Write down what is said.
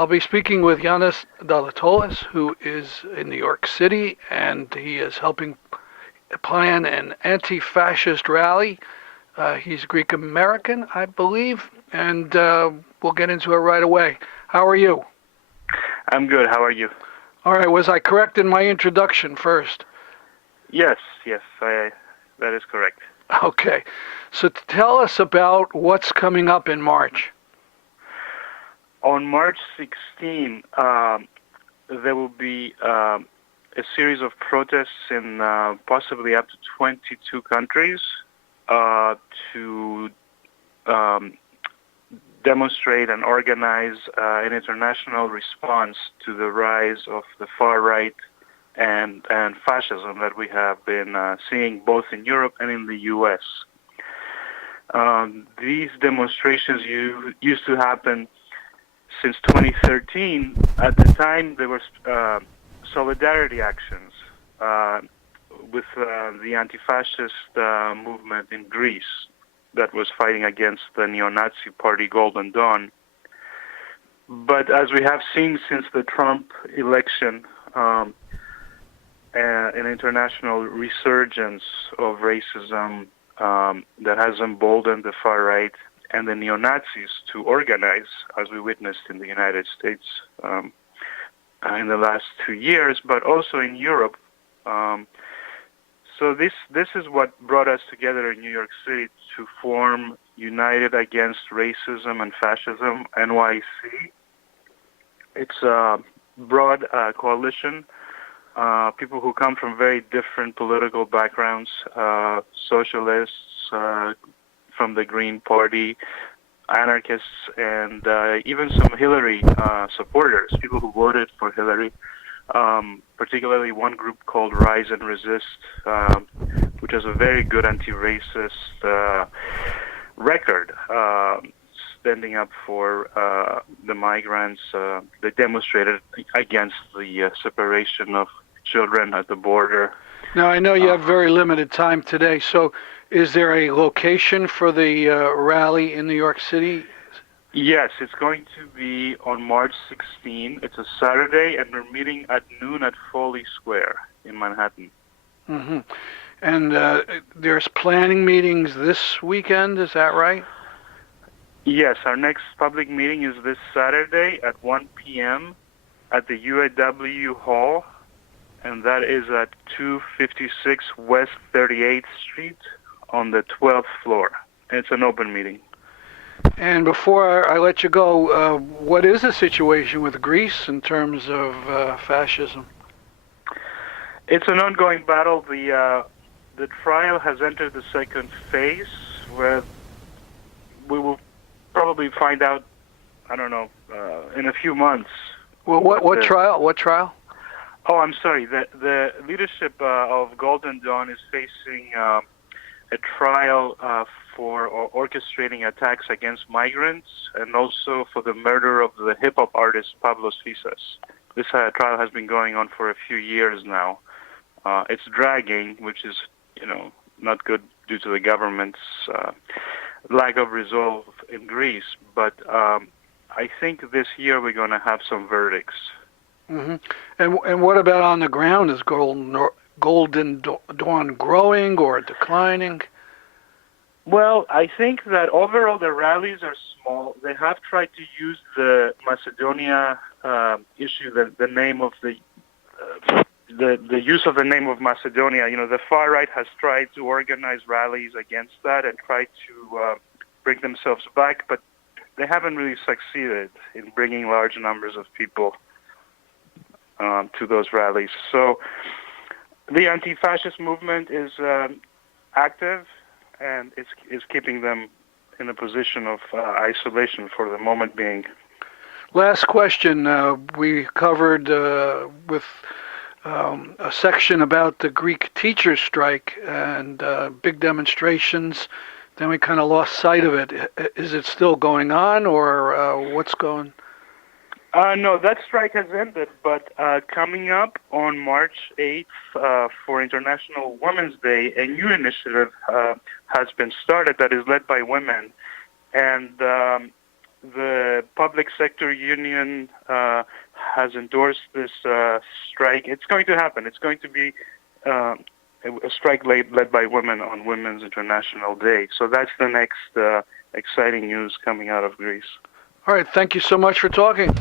I'll be speaking with Iannis Delatolas, who is in New York City, and he is helping plan an anti-fascist rally. He's Greek American, I believe, and we'll get into it right away. How are you? I'm good. How are you? All right, was I correct in my introduction first? Yes, that is correct. Okay, so tell us about what's coming up in March. On March 16, there will be a series of protests in possibly up to 22 countries to demonstrate and organize an international response to the rise of the far right and fascism that we have been seeing both in Europe and in the U.S. These demonstrations used to happen since 2013. At the time, there were solidarity actions with the anti-fascist movement in Greece that was fighting against the neo-Nazi party Golden Dawn. But as we have seen since the Trump election, an international resurgence of racism that has emboldened the far right and the neo-Nazis to organize, as we witnessed in the United States in the last 2 years, but also in Europe. So this is what brought us together in New York City to form United Against Racism and Fascism, NYC. It's a broad coalition, people who come from very different political backgrounds, socialists, from the Green Party, anarchists, and even some Hillary supporters, people who voted for Hillary, particularly one group called Rise and Resist, which has a very good anti-racist record, standing up for the migrants. They demonstrated against the separation of children at the border. Now, I know you have very limited time today, so is there a location for the rally in New York City? Yes, it's going to be on March 16. It's a Saturday, and we're meeting at noon at Foley Square in Manhattan. Mm-hmm. And there's planning meetings this weekend, is that right? Yes, our next public meeting is this Saturday at 1 p.m. at the UAW Hall, and that is at 256 West 38th Street on the 12th floor. It's an open meeting. And before I let you go, what is the situation with Greece in terms of fascism? It's an ongoing battle. The trial has entered the second phase, where we will probably find out, I don't know, in a few months. Well, what trial? What trial? Oh, I'm sorry. The leadership of Golden Dawn is facing a trial for orchestrating attacks against migrants and also for the murder of the hip-hop artist Pavlos Fissas. This trial has been going on for a few years now. It's dragging, which is, not good due to the government's lack of resolve in Greece. But I think this year we're going to have some verdicts. Mm-hmm. And what about on the ground? Is Golden Dawn growing or declining? Well, I think that overall the rallies are small. They have tried to use the Macedonia issue, the name of the use of the name of Macedonia. The far right has tried to organize rallies against that and tried to bring themselves back, but they haven't really succeeded in bringing large numbers of people to those rallies. So the anti-fascist movement is active, and is keeping them in a position of isolation for the moment being. Last question. We covered with a section about the Greek teachers' strike and big demonstrations. Then we kind of lost sight of it. Is it still going on, or what's going? No, that strike has ended, but coming up on March 8th for International Women's Day, a new initiative has been started that is led by women, and the public sector union has endorsed this strike. It's going to happen. It's going to be a strike led by women on Women's International Day. So that's the next exciting news coming out of Greece. All right. Thank you so much for talking.